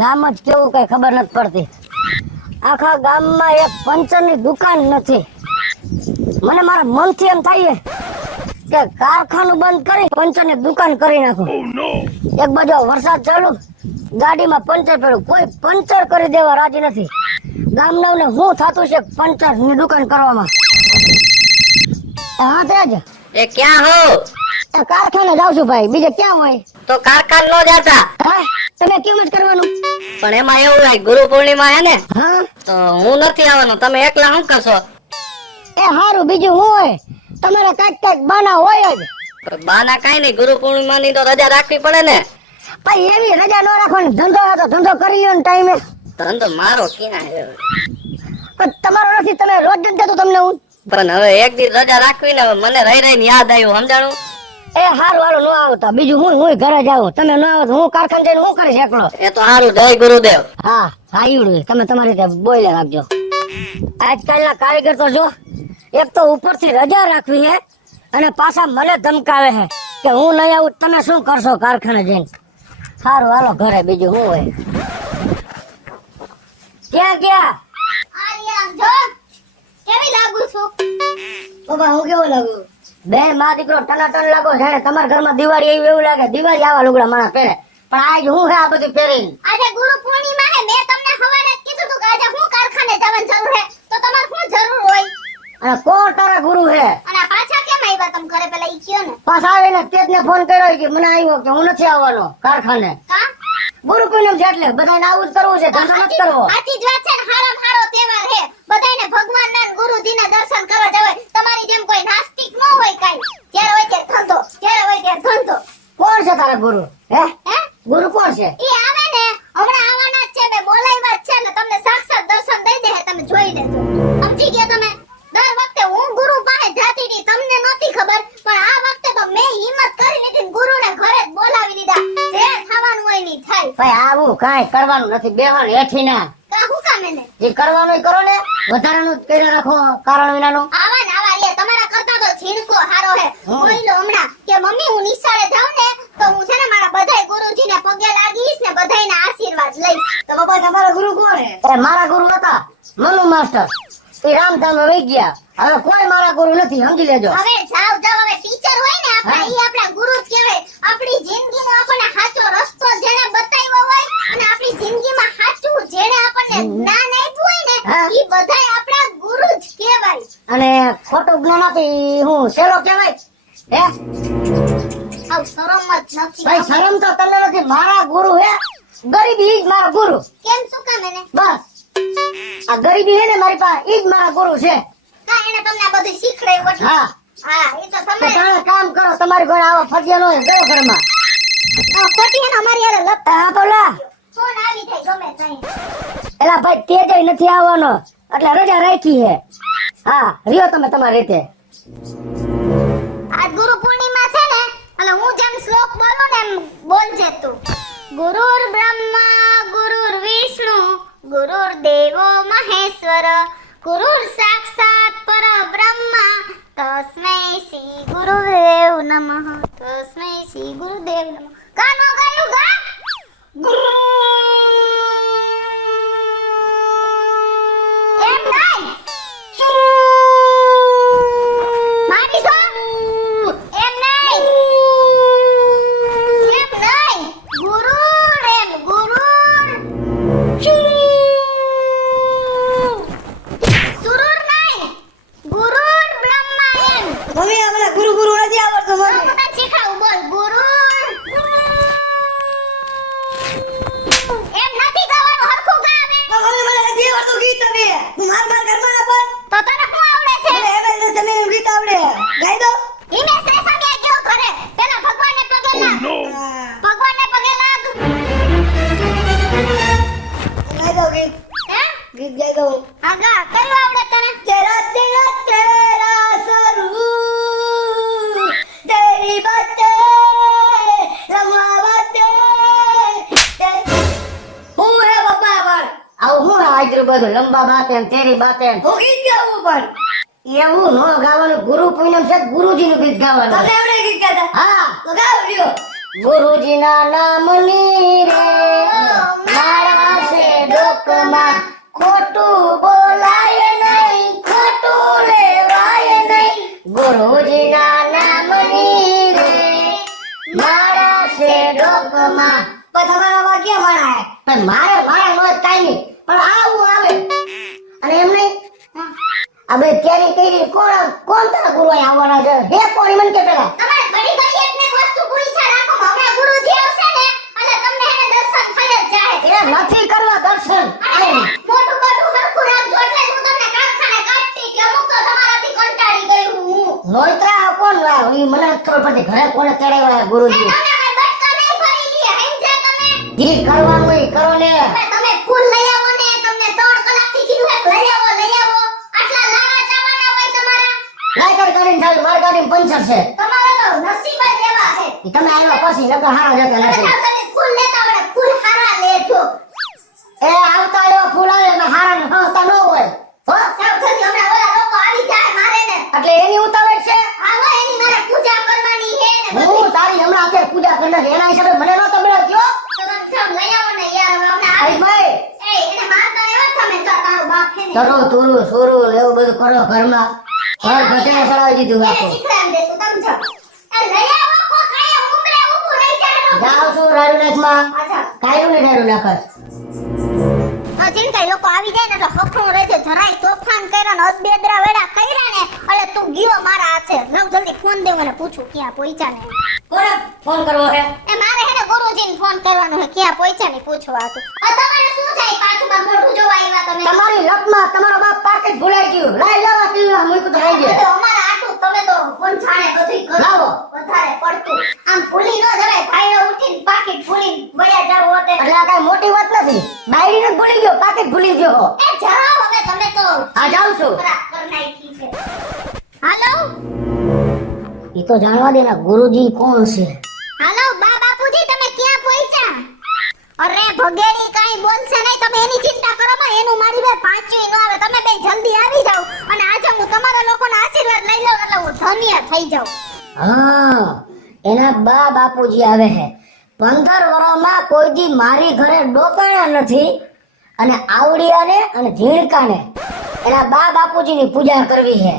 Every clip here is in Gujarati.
ગામ જ કેવું કઈ ખબર નથી પડતી. આખા ગામમાં એક પંચરની દુકાન નથી. મને મારા મનથી એમ થાય કે કારખાનું બંધ કરી પંચરની દુકાન કરી નાખું. એક બાજુ વરસાદ ચાલુ, ગાડીમાં પંચર પડ્યું, કોઈ પંચર કરી દેવા રાજી નથી. ગામનાઓને શું થતું છે પંચરની દુકાન કરવામાં? હા તેજ એ ક્યાં હો? કારખાને જાઉં છું ભાઈ, બીજે ક્યાં હોય? તો કારખાન નો જાતા. હા તમે કેમ જ કરવાનું? પણ એમાં એવું હોય ગુરુ પૂર્ણિમા હે ને, હા તો હું નથી આવવાનો. તમે એકલા શું કરશો? એ હારું, બીજું શું હોય? તમારે કઈક બાના હોય જ. પણ બાના કાઈ નહીં, ગુરુ પૂર્ણિમા ની તો રજા રાખવી પડે ને. ભાઈ એવી રજા ન રાખવાની, ધંધો હોય તો ધંધો કરી લ્યો ને ટાઈમે. ધંધો મારો ક્યાં હે? પણ તમારો નથી, તમે રોજ જ દેતો તમને હું. પણ હવે એક દી રજા રાખવી ને, મને રહી રહીને યાદ આવ્યું, સમજાણું? એ હારું હાલો, ન આવતા બીજું હું ઘરે જાઉં. તમે ન આવો તો હું કારખાને જઈને હું કરીશ એકલો? એ તો સારું, જય ગુરુદેવ. હા આવ્યું, તમે તમારી રીતે બોલે રાખજો. આજકાલના કારીગર તો જો, એક તો ઉપરથી રજા રાખવી હે અને પાછા મને ધમકાવે છે કે હું નહીં આવું તમે શું કરશો કારખાને જઈને. સારું હાલો ઘરે, બીજું શું હોય? ક્યાં ગયા? કેવી લાગુ છું? બાબા હું કેવો લાગુ? બે માં દીકરો ટનાટન લાગો. જાણે તમારા ઘરમાં દિવાળી આવી એવું લાગે. દિવાળી આવા લુગડા માણસ પહેરે, પણ આજ હું હે આ બધું પહેરીને? આજે ગુરુ પૂર્ણિમા હે, મેં તમને સવારે જ કીધું હતું કે આજે હું કારખાને જવાની જરૂર હે, તો તમારે શું જરૂર હોય? અને કોણ તારા ગુરુ હે? અને આ પાછા કેમ આવ્યા તમે ઘરે? પેલા ઈ કયો ને. પાછા આવીને તેજને ફોન કર્યો કે મને આવ્યો કે હું નથી આવવાનો કારખાને. કા? ગુરુ પૂનમ છે એટલે બધાને આવું જ કરવું છે, ધંધો નથી કરવો. સાચી જ વાત છે ને, હારામાં હારો તહેવાર હે. બધાયને ભગવાનના ને ગુરુજીના દર્શન કરવા જવાય. તમારી જેમ કોઈ નાસ્તિક ન હોય કાઈ. જ્યારે હોય ત્યારે ધંધો, જ્યારે હોય ત્યારે ધંધો. કોણ છે તારા ગુરુ? હે હે? ગુરુ કોણ છે? ઈ આવે ને, હમણાં આવવાના જ છે. મેં બોલાવ્યા જ છે ને, તમને સાક્ષાત દર્શન દઈ દે હે, તમે જોઈ લેજો. સમજી ગયા તમે? દર વખતે હું ગુરુ પાસે જાતી હતી, તમને નહોતી ખબર, પણ આ વખતે તો મેં હિંમત કરી લીધી ને ગુરુને ઘરે જ બોલાવી લીધા. જે થવાનું હોય ની થાય. ભાઈ આવું કાંઈ કરવાનું નથી, બેહવાનું હેઠી ના. કા હું કામ એને? જે કરવાનું એ કરો ને, વધારાનું જ કર્યા રાખો કારણ વિનાનું. આવા ને આવા રે, તમારા કરતા તો ઝીણકો હારો હે. બોલ્યો હમણાં કે મમ્મી હું નિશાળે જાઉં ને તો હું છે ને મારા બધાય ગુરુજીને પગે લાગીશ ને બધાયના આશીર્વાદ લઈશ. તો બાપા તમારા ગુરુ કોણ હે? એ મારા ગુરુ હતા મનુ માસ્ટર. એ રામધામ વહી ગયા. હવે કોઈ મારા ગુરુ નથી, સમજી લેજો. હવે જાવ જાવ, હવે ટીચર હોય ને આપણા, ઈ આપણા ગુરુ જ કહેવાય. આપણી જિંદગીનો આપણને સાચો રસ્તો જેણે બતાવ્યો હોય અને આપણી જિંદગીમાં સાચું જેણે આપણને જ્ઞાન આપ્યું હોય ને, ઈ બધાય આપણા ગુરુ જ કહેવાય. અને ખોટું જ્ઞાન આપે ઈ હું શેરો કહેવાય? હે આવ શરમ જ નથી. ભાઈ શરમ તો તમને નથી. મારા ગુરુ હે ગરીબી, ઈ જ મારા ગુરુ. કેમ શું કામ એને? બસ આ ગરીબી હે ને મારી પાસે, ઈ જ મારા ગુરુ છે. કા એને તમને આ બધું શીખડાવ્યું એટલે? હા હા, ઈ તો તો તમે તમે કામ કરો, તમારી ઘરે આવા ફજિયા નો હોય ગયો ઘરમાં. આ ખોટી એને અમારી હારે લપ આ બોલા ફોન આવી જાય ગમે ત્યાં. એલા ભાઈ તેજય નથી આવવાનો એટલે રજા રાખી હે. હા રહ્યો તમે તમારી રીતે. આજ ગુરુ પૂર્ણિમા છે ને, અને હું જેમ શ્લોક બોલું ને એમ બોલજે તું. ગુરુર બ્રહ્મા ગુરુર વિષ્ણુ ગુરુર દેવો મહેશ્વર ગુરુર સાક્ષાત પરબ્રહ્મ તસ્મૈ શ્રી ગુરુદેવ નમઃ. તસ્મૈ શ્રી ગુરુદેવ નમઃ. ગાનો ગાયું ગા. એમ નહીં. મારી સો. એમ નહીં. એમ નહીં. ગુરુર એમ ગુરુર. સુરુર નહીં. ગુરુર બ્રહ્મા એમ. મમ્મી મને ગુરુ ગુરુ નથી આવડતું. હું તને શીખવાડું, બોલ. ગુરુર. એમ નથી ગાવાનું, હરખું ગા હવે. મમ્મી મને નથી આવડતું ગીત. તમે તું માર માર ઘરમાં ના બોલ. તો તને શું આવડે છે? મને એમ જ તમે ગીત આવડે. ગાઈ દો. હિમે સેસમિયા ગયો ઘરે. પેલા ભગવાનને પગે લાગ. ભગવાનને પગે લાગ. ગાઈ દો ગીત. હે? ગીત ગાઈ દો. હા ગા. કયું આવડે તને? तेरा तेरा तेरा स्वरूप तेरी बातें लम्हा बातें હું હે બાપા પર આવું હું આજરું બધું લંબા બાतें તેરી બાतें હું ગીત ગાવું પણ એવું નો ગાવાનું. ગુરુ પૂનમ છે, ગુરુજી નું ગીત ગાવાનું. તમે એવડે ગીત ગાતા? હા તો ગાવ રહ્યો. ગુરુજીના નામની રે માળા છે ડોકમાં, ખોટું બોલાય નહીં, ખોટું લેવાય નહીં. ગુરુજીના નામની રે માળા છે ડોકમાં. પણ તમારા વાગ્યા માળા હે, પણ મારે નો કાઈ નહીં, પણ આવું આવે. અને એમ નહીં, આ બે કેરી કરી કોણ તારા ગુરુ અહીં આવવાના છે? હે કોણ મને કે પેલા તમારે ઘડી ઘડી એકને એક વસ્તુ પૂછા રાખો. હમણાં ગુરુજી આવશે ને એટલે તમને એને દર્શન થઈ જ જાય. એ નથી કરવા દર્શન. મોટું મોટું હરખું રાખજો એટલે હું તમને કારખાને કાઢતી કે અમુક તો તમારાથી કંટાળી ગઈ હું. નોઈત્રા કોણ લાવ? ઈ મને ખબર પડતી ઘરે કોણે ચડાવ્યા ગુરુજી. તમે કઈ બટકા નહીં ભરી લે હંજે તમે. જી કરવાનું ઈ કરો ને. તમે ફૂલ લઈ આવો ને, તમને 3 કલાકથી કીધું હે લઈ આવો લઈ આવો. આટલા લાવા ચાવાના હોય તમારા. લાયકર કરીને ચાલ, માર ગાડી પંચર છે. તમારા તો નસીબ જ એવા છે. ઈ તમે આવ્યા પછી નકર હારા જતા નથી. તમે ફૂલ લેતા વડે ફૂલ હારા લેજો. એ આવતા એવા ફૂલ આવે એટલે હારા ન હોતા ન હોય. હો જાવ જલ્દી, હમણાં ઓલા લોકો આવી જાય મારે ને. એટલે એની ઉતાવળ છે. આવો એની મારે પૂજા કરવાની હે ને બધી. હું તારી હમણાં અત્યારે પૂજા કરી નાખી. એના હિસાબે મને નતો મળ્યો. તો તમે જાવ લઈ આવો ને યાર. હમણાં આઈ ભાઈ એને મારતા એવા તમે તો તારો બાપ હે ને. તરો તુરું સોરું એવું બધું કરો ઘરમાં. ઘર બધે સડાવી દીધું એને આખું. શીખડાવી દેશું તમે જાવ. એ લઈ આવો કો કાય ઉમરે ઊભું રહી જાય. જાવ છું રાડુ નાખમાં. અચ્છા કાયું ને રાડુ નાખસ. આ જીનકાઈ લોકો આવી જાય ને એટલે હફણું રહે છે. જરાય તોફાન કર્યા ને અદબેદરા વેડા કર્યા ને એટલે તું ગયો મારા હાથે. લવ જલ્દી ફોન દે મને પૂછું ક્યાં પહોંચ્યા ને. કોને ફોન કરવો છે? એ મારે હે ને ગુરુજીને ફોન કરવાનો છે ક્યાં પહોંચ્યા ને પૂછવા હતું. આ તમારે શું થાય પાછું મોઢું જોવા આવ્યા તમે? તમારી લપમાં તમારો બાપ પાકેટ ભૂલાઈ ગયું. લાઈ લાવા ટીવીમાં મૂક્યું તો રહી તો ગયું. અમારા આટું તમે તો કોણ જાણે બધુંય કરો. લાવો. વધારે પડતું આમ ભૂલી ન જવાય. ભાઈઓ ઉઠીને પાકીટ ભૂલી વયા જાવ હોતે. એટલે આ કઈ મોટી વાત નથી. બાયડીને જ ભૂલી ગયો, પાકેટ ભૂલી ગયો. એ જાઓ હવે તમે તો આ જાઉં છું. ખરાબ કર નાખી છે. હાલો ઈ તો જાણવા દે ને ગુરુજી કોણ છે. હાલો બા બાપુજી તમે ક્યાં પહોંચ્યા? અરે ભગેડી કાઈ બોલશે નહીં. તમે એની ચિંતા કરો માં. એનું મારી બે પાંચુય ન આવે. તમે બે જલ્દી આવી જાવ અને આજે હું તમારા લોકોના આશીર્વાદ લઈ લઉં એટલે હું ધન્ય થઈ જાઉં. હા એના બા બાપુજી આવે છે. 15 વર્ષમાં કોઈ દી મારી ઘરે ડોકાણા નથી. અને આવડિયાને અને ઝીણકાને એના બા બાપુજીની પૂજા કરવી છે.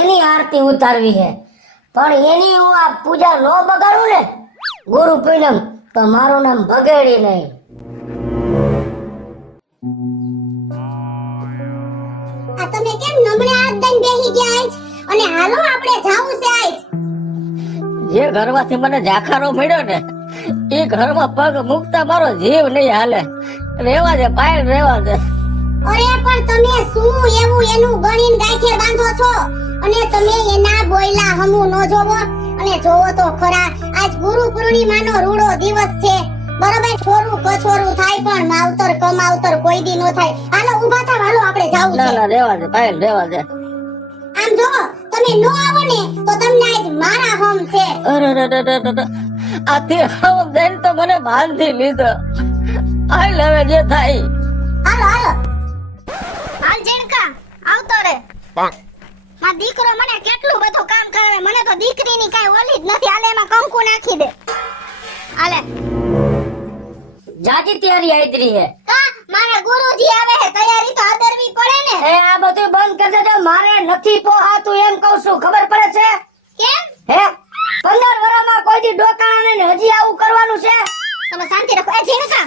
એની આરતી ઉતારવી છે. પણ એની હું આ પૂજા ન બગાડું ને ગુરુ પૂનમ તો મારું નામ ભગેડી નહીં. આ તમે કેમ નમણે હાથ દઈને બેહી ગયા આજ? અને હાલો આપણે જાવું છે આજ. જે ઘરમાંથી મને જાખારો મળ્યો ને એ ઘરમાં પગ મૂકતા મારો જીવ નહીં હાલે. રેવા દે પાયલ, રેવા દે. અરે પણ તમે શું એવું એનું ગણીને ગાંઠે બાંધો છો? અને તમે એના બોયલા હમુ ન જોવો. અને જોવો તો ખરા આજ ગુરુ પૂર્ણિમાનો રૂડો દિવસ છે. બરોબર છોરું કછોરું થાય પણ માવતર કમાવતર કોઈ દી નો થાય. હાલો ઊભા થાવ, હાલો આપણે જાવું ના છે. ના રેવા દે પાયલ, રેવા દે. આમ જો તમે નો આવો ને તો તમને આજ મારા હોમ છે. અરે રે રે રે રે. આથી હમ જઈને તો મને બાંધી લીધો. હાલ હવે જે થાય. હાલો હાલો હાલ જીણકા આવતો રે. માં દીકરો મને કેટલું બધું કામ કરાવે. મને તો દીકરીની કાઈ ઓલી જ નથી. હાલે એમાં કંકુ નાખી દે. હાલે જાજી તૈયારી આઈતરી હે. કા મારા ગુરુજી આવે છે. તૈયારી તો આદરવી પડે ને. એ આ બધું બંધ કરી દેજો. મારે નથી પોહાતું એમ કહું છું. ખબર પડે છે કેમ? હે? 15 વર્ષમાં કોઈ દી ડોકાણા ને હજી આવું કરવાનું છે? તમે શાંતિ રાખો. એ જીણકા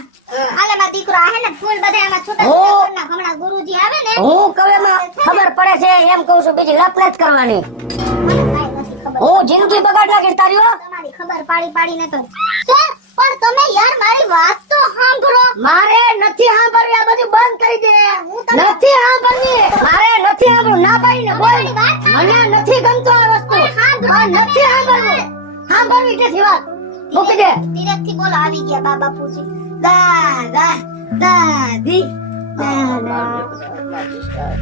હાલે મારા દીકરો આ હે ને ફૂલ બધા એમાં છૂટા ઓ. છૂટા કરી નાખ. હમણાં ગુરુજી આવે ને હું કવેમાં ખબર પડે છે એમ કહું છું. બીજી લપ નથી કરવાની. મને કાઈ નથી ખબર. હું જિંદગી બગાડ નાખીશ તારી હો. તમારી ખબર પાડી પાડીને તો સર પણ તમે યાર મારી વાત તો સાંભળો. મારે નથી સાંભળવી. આ બધું બંધ કરી દે. નથી સાંભળવી. મારે નથી સાંભળવું. ના પાડીને બોલ. મને નથી ગમતું આ વસ્તુ. મને નથી સાંભળવું. સાંભળવી નથી વાત. મૂકી દે. ધીરેથી બોલો. આવી ગયા બા બાપુજી. દાદા દાદી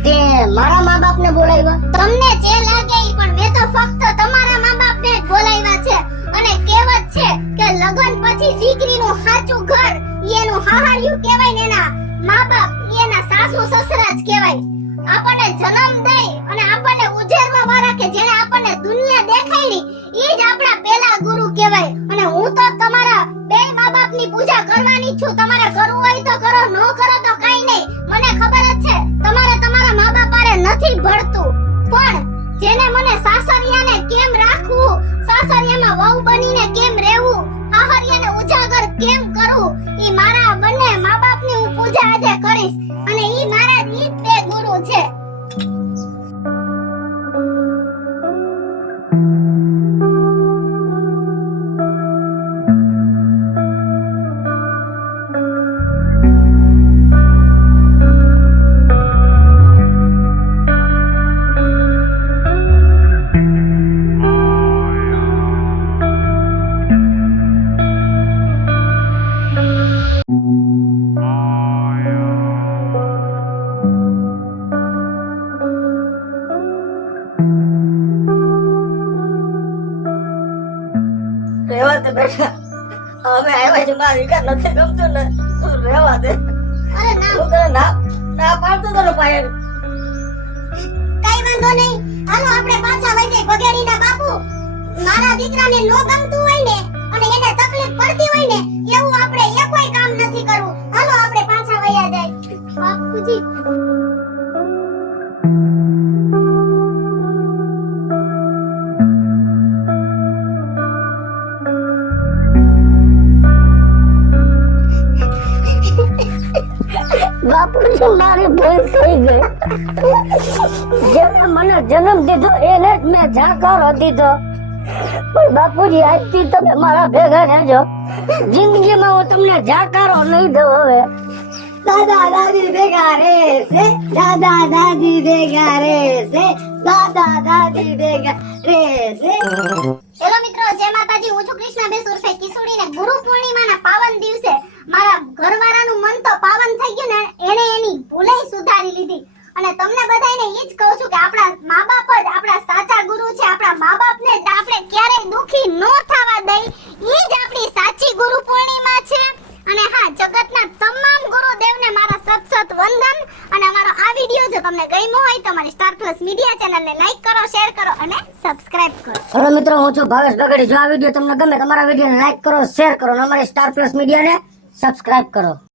તે મારા મા બાપ ને બોલાવ્યા. તમને જે લાગે ઈ પણ મેં તો ફક્ત તમારા મા બાપને જ બોલાવ્યા છે. અને કહેવત છે કે લગન પછી દીકરીનું સાચું ઘર ઈ એનું હાહારિયું કહેવાય ને એના મા બાપ ઈ એના સાસુ સસરા જ કહેવાય. આપણને જન્મ દઈ અને આપણને ઉછેરવા વાળા કે જેણે આપણને દુનિયા દેખાડી ઈ જ આપણા પહેલા ગુરુ કહેવાય. અને હું તો તમારા બે મા-બાપની પૂજા કરવાની છું. તમારે કરવું હોય તો કરો, ન કરો તો કાઈ નહીં. મને ખબર જ છે તમારે તમારા મા-બાપ હારે નથી ભળતું. પણ જેને મને સાસરિયાને કેમ રાખવું, સાસરિયામાં વહુ બનીને કેમ રહેવું, આહરિયાને ઉજાગર કેમ કરવું, ઈ મારા બંને મા-બાપની હું પૂજા આજે કરીશ. અને ઈ મારા ઈ જ બે ગુરુ છે. રહેવા દે બેટા, અમે આવ્યા છે, મારી કા નથી ગમતું ને, તું રહેવા દે. અરે ના, હું તને ના પાડતો તારો પાયલ. કઈ વાંધો નહીં. હાલો આપણે પાછા વઈ જઈએ. ભગેડીના બાપુ, મારા દીકરાને નો ગમતું હોય ને અને એને તકલીફ પડતી હોય ને એવું આપણે એકોય કામ નથી કરવું. હાલો આપણે પાછા વયા જાય. બાપુજી, બાપુજી મારી ભૂલ થઈ ગઈ. જેને મને જન્મ દીધો એને જ મેં જાકારો દીધો. પણ બાપુજી આજથી તમે મારા ભેગા રહેજો. જિંદગીમાં હું તમને જાકારો નહીં દઉં. હવે દાદા દાદી ભેગા રહેશે, દાદા દાદી ભેગા રહેશે, દાદા દાદી ભેગા રહેશે. હેલો મિત્રો, જય માતાજી. હું છું કૃષ્ણાબેન ઉર્ફે કિશોરી ને ગુરુ પૂર્ણિમાના પાવન દિવસે મારા ઘરવાળાનું મન તો પાવન થઈ ગયું ને, એને એની ભૂલે સુધારી લીધી. અને તમને બધાને ઈ જ કહું છું કે આપણા મા-બાપ જ આપણા સાચા ગુરુ છે. આપણા મા-બાપને જ આપણે ક્યારેય દુખી ન થવા દઈ. ઈ જ આપણી સાચી ગુરુ પૂર્ણિમા છે. અને હા, જગતના તમામ ગુરુદેવને મારા સત વંદન. અને અમારો આ વિડિયો જો તમને ગમ્યો હોય તો અમારી સ્ટાર પ્લસ મીડિયા ચેનલને લાઈક કરો, શેર કરો અને સબસ્ક્રાઇબ કરો. હેલો મિત્રો, હું છું ભાવેશ બગડી. જો આ વિડીયો તમને ગમે, તમારા વિડીયોને લાઈક કરો, શેર કરો અને અમારી સ્ટાર પ્લસ મીડિયાને સબસ્ક્રાઇબ કરો.